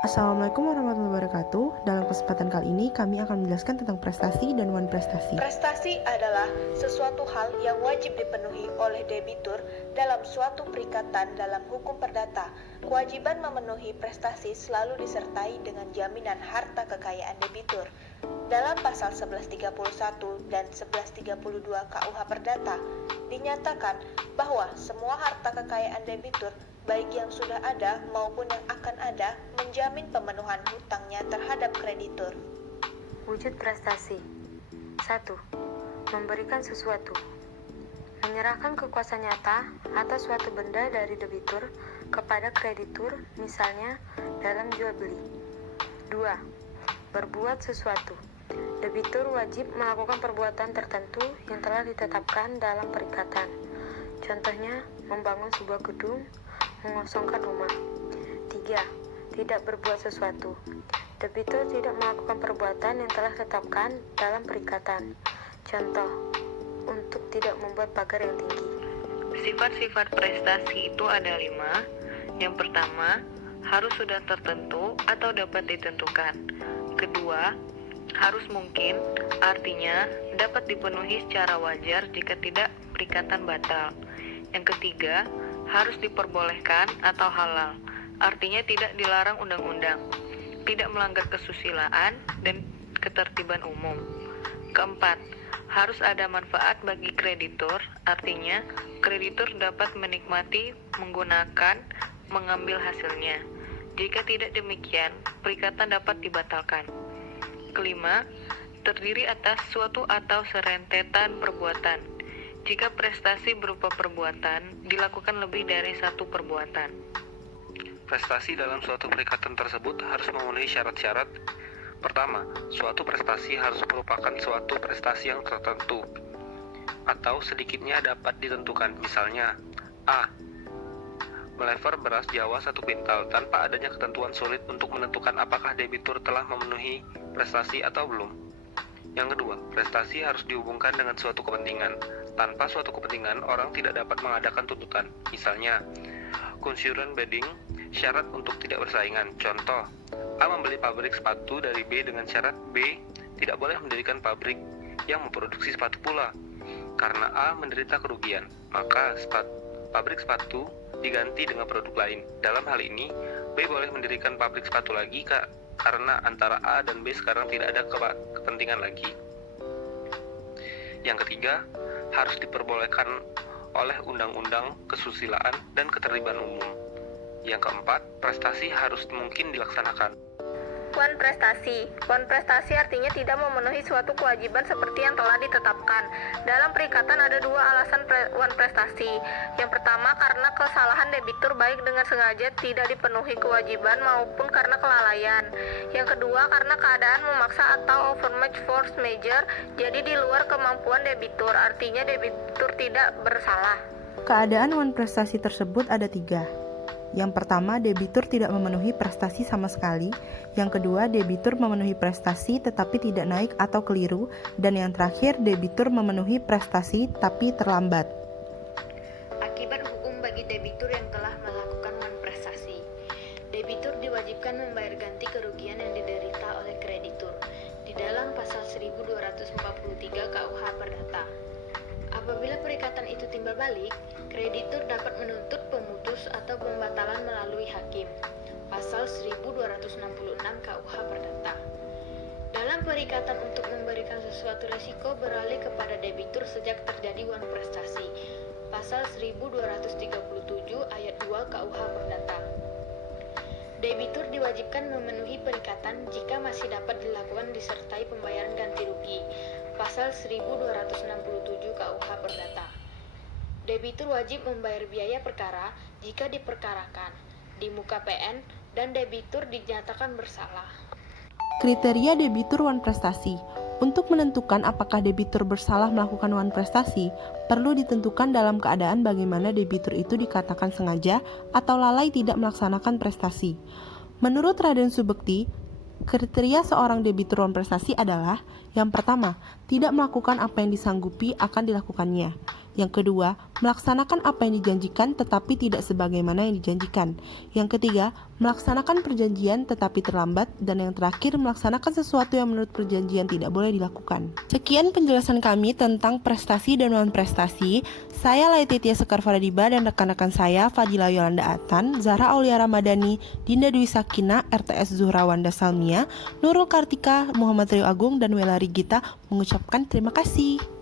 Assalamualaikum warahmatullahi wabarakatuh. Dalam kesempatan kali ini kami akan menjelaskan tentang prestasi dan wan prestasi. Prestasi adalah sesuatu hal yang wajib dipenuhi oleh debitur dalam suatu perikatan dalam hukum perdata. Kewajiban memenuhi prestasi selalu disertai dengan jaminan harta kekayaan debitur. Dalam pasal 1131 dan 1132 KUH Perdata, dinyatakan bahwa semua harta kekayaan debitur baik yang sudah ada maupun yang akan ada, menjamin pemenuhan hutangnya terhadap kreditur. Wujud prestasi 1. Memberikan sesuatu. Menyerahkan kekuasaan nyata atas suatu benda dari debitur kepada kreditur, misalnya dalam jual beli. 2. Berbuat sesuatu. Debitur wajib melakukan perbuatan tertentu yang telah ditetapkan dalam perikatan. Contohnya, membangun sebuah gedung, mengosongkan rumah. 3. Tidak berbuat sesuatu. Debitur tidak melakukan perbuatan yang telah ditetapkan dalam perikatan. Contoh, untuk tidak membuat pagar yang tinggi. Sifat-sifat prestasi itu ada 5. Yang pertama, harus sudah tertentu atau dapat ditentukan. Kedua, harus mungkin, artinya dapat dipenuhi secara wajar jika tidak perikatan batal. Yang ketiga, harus diperbolehkan atau halal, artinya tidak dilarang undang-undang, tidak melanggar kesusilaan dan ketertiban umum. Keempat, harus ada manfaat bagi kreditur, artinya kreditur dapat menikmati, menggunakan, mengambil hasilnya. Jika tidak demikian, perikatan dapat dibatalkan. Kelima, terdiri atas suatu atau serentetan perbuatan. Jika prestasi berupa perbuatan, dilakukan lebih dari satu perbuatan. Prestasi dalam suatu perikatan tersebut harus memenuhi syarat-syarat. Pertama, suatu prestasi harus merupakan suatu prestasi yang tertentu atau sedikitnya dapat ditentukan. Misalnya, A. Melever beras Jawa 1 kuintal tanpa adanya ketentuan sulit untuk menentukan apakah debitur telah memenuhi prestasi atau belum. Yang kedua, prestasi harus dihubungkan dengan suatu kepentingan. Tanpa suatu kepentingan, orang tidak dapat mengadakan tuntutan. Misalnya, concurrent bidding, syarat untuk tidak bersaingan. Contoh, A membeli pabrik sepatu dari B dengan syarat B tidak boleh mendirikan pabrik yang memproduksi sepatu pula. Karena A menderita kerugian, maka pabrik sepatu diganti dengan produk lain. Dalam hal ini, B boleh mendirikan pabrik sepatu lagi, karena antara A dan B sekarang tidak ada kepentingan lagi. Yang ketiga, harus diperbolehkan oleh undang-undang kesusilaan dan ketertiban umum. Yang keempat, prestasi harus mungkin dilaksanakan. Wan prestasi. Wan prestasi artinya tidak memenuhi suatu kewajiban seperti yang telah ditetapkan. Dalam perikatan ada dua alasan wan prestasi. Yang pertama, karena kesalahan debitur baik dengan sengaja tidak dipenuhi kewajiban maupun karena kelalaian. Yang kedua, karena keadaan memaksa atau overmuch force major, jadi di luar kemampuan debitur, artinya debitur tidak bersalah. Keadaan wan prestasi tersebut ada 3. Yang pertama, debitur tidak memenuhi prestasi sama sekali. Yang kedua, debitur memenuhi prestasi tetapi tidak naik atau keliru. Dan yang terakhir, debitur memenuhi prestasi tapi terlambat. Akibat hukum bagi debitur yang telah melakukan wan prestasi. Debitur diwajibkan membayar ganti kerugian yang diderita oleh kreditur di dalam pasal 1243 KUH Perdata. Apabila perikatan itu timbal balik, kreditur dapat menuntut pemutus atau pembatalan melalui hakim. Pasal 1266 KUH Perdata. Dalam perikatan untuk memberikan sesuatu resiko beralih kepada debitur sejak terjadi wan prestasi. Pasal 1237 ayat 2 KUH Perdata. Debitur diwajibkan memenuhi perikatan jika masih dapat dilakukan disertai pembayaran ganti rugi. Pasal 1267 KUH Perdata. Debitur wajib membayar biaya perkara jika diperkarakan di muka PN dan debitur dinyatakan bersalah. Kriteria debitur wan prestasi. Untuk menentukan apakah debitur bersalah melakukan wan prestasi, perlu ditentukan dalam keadaan bagaimana debitur itu dikatakan sengaja atau lalai tidak melaksanakan prestasi. Menurut Raden Subekti, kriteria seorang debitur wan prestasi adalah: yang pertama, tidak melakukan apa yang disanggupi akan dilakukannya. Yang kedua, melaksanakan apa yang dijanjikan tetapi tidak sebagaimana yang dijanjikan. Yang ketiga, melaksanakan perjanjian tetapi terlambat. Dan yang terakhir, melaksanakan sesuatu yang menurut perjanjian tidak boleh dilakukan. Sekian penjelasan kami tentang prestasi dan non-prestasi. Saya Laetitia Sekar Faradiba dan rekan-rekan saya Fadila Yolanda Atan, Zahra Aulia Ramadhani, Dinda Dwi Sakina, RTS Zuhra Wanda Salmia, Nurul Kartika, Muhammad Rio Agung, dan Wela Rigita mengucapkan terima kasih.